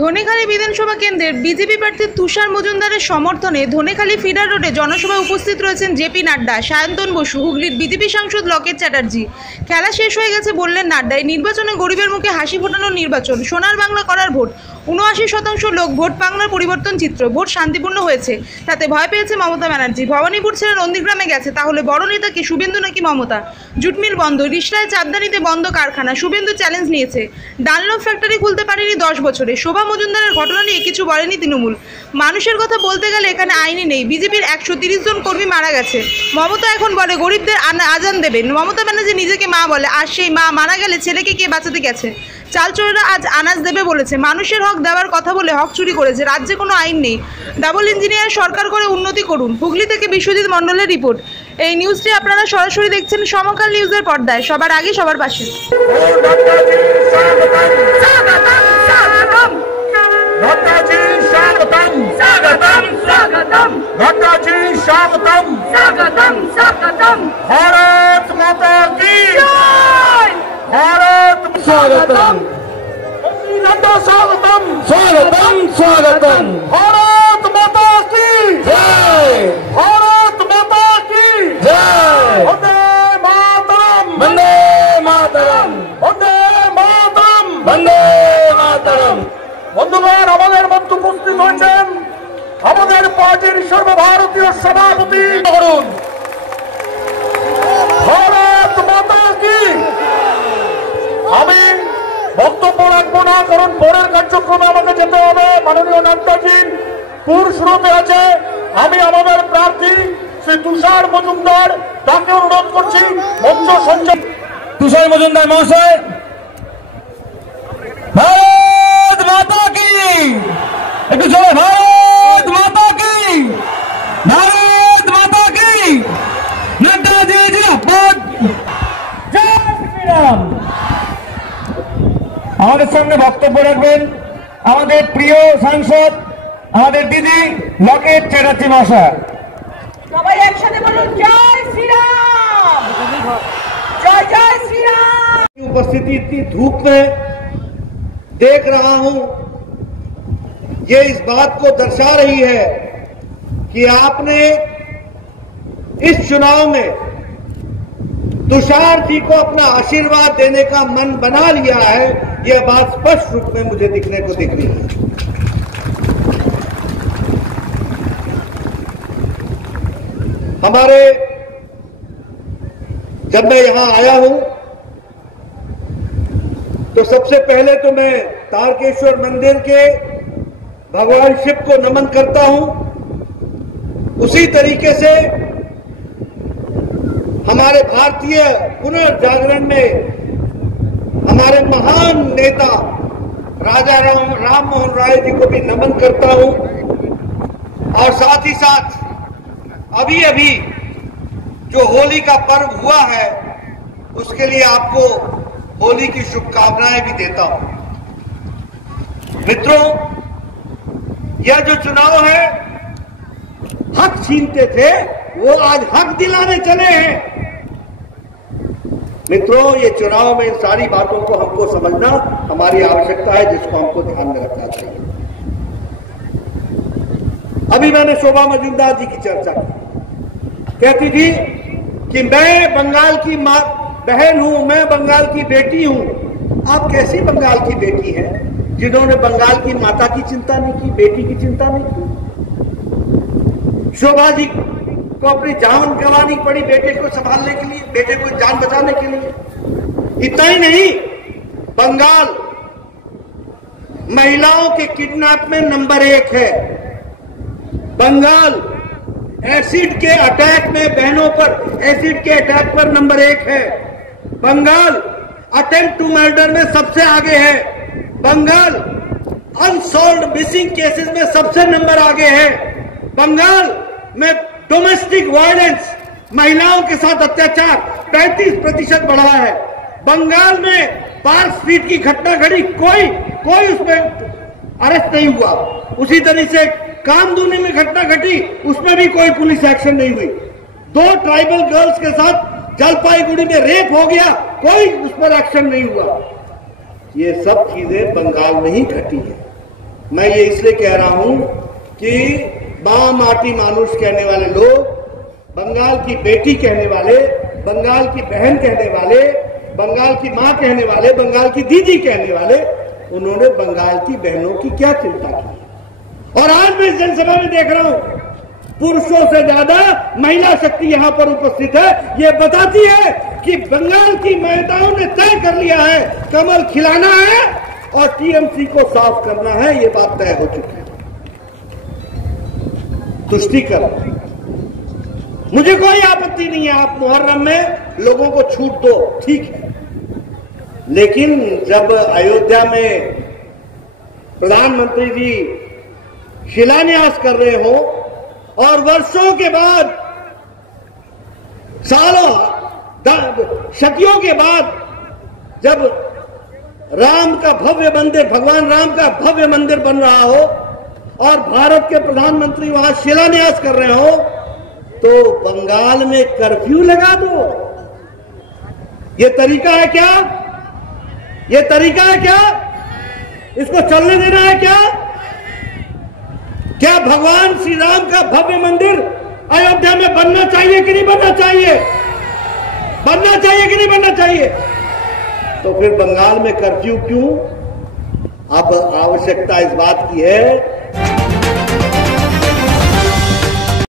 ধনেখালি বিধানসভা কেন্দ্রের বিজেপি প্রার্থী তুষার মজুমদারের সমর্থনে ধনেখালি ফিডার রোডে জনসভায় উপস্থিত রয়েছেন জেপি নাড্ডা, সায়ন্তন বসু, হুগলির বিজেপি সাংসদ লকেট চ্যাটার্জি। খেলা শেষ হয়ে গেছে বললেন নাড্ডা। এই নির্বাচনে গরিবের মুখে হাসি ফোটানোর নির্বাচন, সোনার বাংলা করার ভোট। ৭৯% লোক ভোট বাংলার পরিবর্তন চিত্র। ভোট শান্তিপূর্ণ হয়েছে, তাতে ভয় পেয়েছে মমতা ব্যানার্জি। ভবানীপুর ছেড়ে নন্দীগ্রামে গেছে, তাহলে বড় নেতা কি শুভেন্দু নাকি মমতা? জুটমিল বন্ধ, রিষড়ায় চাঁদদানিতে বন্ধ কারখানা। শুভেন্দু চ্যালেঞ্জ নিয়েছে, ডানলপ ফ্যাক্টরি খুলতে পারেনি 10 বছরে। শোভা মজুমদারের ঘটনা নিয়ে কিছু বলেনি তৃণমূল। মানুষের কথা বলতে গেলে এখানে আইনই নেই। বিজেপির 130 জন কর্মী মারা গেছে। মমতা এখন বলে গরিবদের আজান দেবেন। মমতা ব্যানার্জি নিজেকে মা বলে, আর সেই মা মারা গেলে ছেলেকে কে বাঁচাতে গেছে? চালচোরেরা আজ আনাজ দেবে বলেছে। মানুষের হক দেওয়ার কথা বলে হক চুরি করেছে। রাজ্যে কোনো আইন নেই। ডাবল ইঞ্জিনিয়ার সরকার করে উন্নতি করুন। হুগলি থেকে বিশ্বজিৎ মণ্ডলের রিপোর্ট। এই নিউজটি আপনারা সরাসরি দেখছেন সমকাল নিউজের পর্দায়। সবার আগে সবার পাশে। भारत माता की भारत स्वागतम स्वागतम स्वागतम स्वागतम भारत माता की जय भारत माता की जय वंदे मातरम वंदे मातरम वंदे मातरम वंदे मातरम। বন্ধুগণ, আমাদের মধ্যে উপস্থিত হয়েছেন আমাদের পার্টির সর্বভারতীয় সভাপতি করুন। ভারত মাতা কি। আমি বক্তব্য রাখবো না, কারণ পরের কার্যক্রমে আমাকে যেতে হবে। মাননীয় নাড্ডাজির পুর শুরুতে আছে। আমি আমাদের প্রার্থী শ্রী তুষার মজুমদার, তাকে অনুরোধ করছি মঞ্চ সঞ্চালক তুষার মজুমদার মহাশয়। ভারত মাতা কি। একটু চলে, ভারত মাতা কি, ভারত মাতা কি। নাড্ডাজি জিন্দাবাদ, জয় শ্রীরাম। আমাদের সঙ্গে বক্তব্য রাখবেন আমাদের প্রিয় সাংসদ, আমাদের দিদি লকেট চ্যাটার্জি মহাশয়। সবাই একসাথে বলুন জয় শ্রীরাম, জয় জয় শ্রীরাম। उपस्थिति इतनी धूप में देख रहा हूं, ये इस बात को दर्शा रही है कि आपने इस चुनाव में तुषार जी को अपना आशीर्वाद देने का मन बना लिया है। यह बात स्पष्ट रूप में मुझे दिखने को दिख रही है। हमारे जब मैं यहां आया हूं तो सबसे पहले तो मैं तारकेश्वर मंदिर के भगवान शिव को नमन करता हूं। उसी तरीके से हमारे भारतीय पुनर्जागरण में हमारे महान नेता राजा राम मोहन राय जी को भी नमन करता हूं। और साथ ही साथ अभी अभी जो होली का पर्व हुआ है, उसके लिए आपको होली की शुभकामनाएं भी देता हूं। मित्रों, यह जो चुनाव है, हक छीनते थे वो आज हक दिलाने चले हैं। मित्रों, ये चुनाव में इन सारी बातों को हमको समझना हमारी आवश्यकता है, जिसको हमको ध्यान में रखना चाहिए। अभी मैंने शोभा मजूमदार जी की चर्चा की। कहती थी कि मैं बंगाल की मां बहन हूं, मैं बंगाल की बेटी हूं। आप कैसी बंगाल की बेटी हैं जिन्होंने बंगाल की माता की चिंता नहीं की, बेटी की चिंता नहीं की? शोभा जी को अपनी जान गंवानी पड़ी बेटे को संभालने के लिए, बेटे को जान बचाने के लिए। इतना ही नहीं, बंगाल महिलाओं के किडनैप में नंबर 1 है। बंगाल एसिड के अटैक में, बहनों पर एसिड के अटैक पर नंबर 1 है। बंगाल अटेम्प्ट टू मर्डर में सबसे आगे है। बंगाल अनसॉल्व्ड मिसिंग केसेस में सबसे नंबर आगे है। बंगाल में डोमेस्टिक वायलेंस, महिलाओं के साथ अत्याचार 35% बढ़ा है। बंगाल में पार्क स्ट्रीट की घटना घटी, कोई उसमें अरेस्ट नहीं हुआ। उसी तरह से कामदूनी में घटना घटी, उसमें भी कोई पुलिस एक्शन नहीं हुई। 2 ट्राइबल गर्ल्स के साथ जलपाईगुड़ी में रेप हो गया, कोई उस पर एक्शन नहीं हुआ। ये सब चीजें बंगाल में ही घटी है। मैं ये इसलिए कह रहा हूं कि मां माटी मानुष कहने वाले लोग, बंगाल की बेटी कहने वाले, बंगाल की बहन कहने वाले, बंगाल की मां कहने वाले, बंगाल की दीदी कहने वाले, उन्होंने बंगाल की बहनों की क्या चिंता की। और आज मैं इस जनसभा में देख रहा हूं पुरुषों से ज्यादा महिला शक्ति यहां पर उपस्थित है। ये बताती है कि बंगाल की महिलाओं ने तय कर लिया है कमल खिलाना है और टीएमसी को साफ करना है। ये बात तय हो चुकी है। तुष्टीकरण, मुझे कोई आपत्ति नहीं है, आप मुहर्रम में लोगों को छूट दो, ठीक है, लेकिन जब अयोध्या में प्रधानमंत्री जी शिलान्यास कर रहे हो और वर्षों के बाद, सालों, शतियों के बाद जब राम का भव्य मंदिर, भगवान राम का भव्य मंदिर बन रहा हो और भारत के प्रधानमंत्री वहां शिलान्यास कर रहे हो, तो बंगाल में कर्फ्यू लगा दो। ये तरीका है क्या? ये तरीका है क्या? इसको चलने देना है क्या? क्या भगवान श्री राम का भव्य मंदिर अयोध्या में बनना चाहिए कि नहीं बनना चाहिए? बनना चाहिए कि नहीं बनना चाहिए? तो फिर बंगाल में कर्फ्यू क्यों? अब आवश्यकता इस बात की है